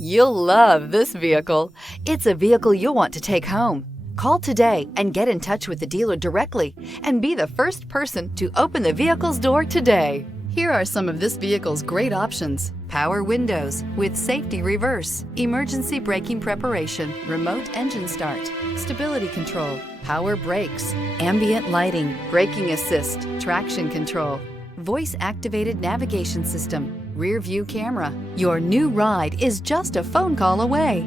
You'll love this vehicle. It's a vehicle you'll want to take home. Call today and get in touch with the dealer directly and be the first person to open the vehicle's door today. Here are some of this vehicle's great options: power windows with safety reverse, emergency braking preparation, remote engine start, stability control, power brakes, ambient lighting, braking assist, traction control, voice-activated navigation system, rear view camera. Your new ride is just a phone call away.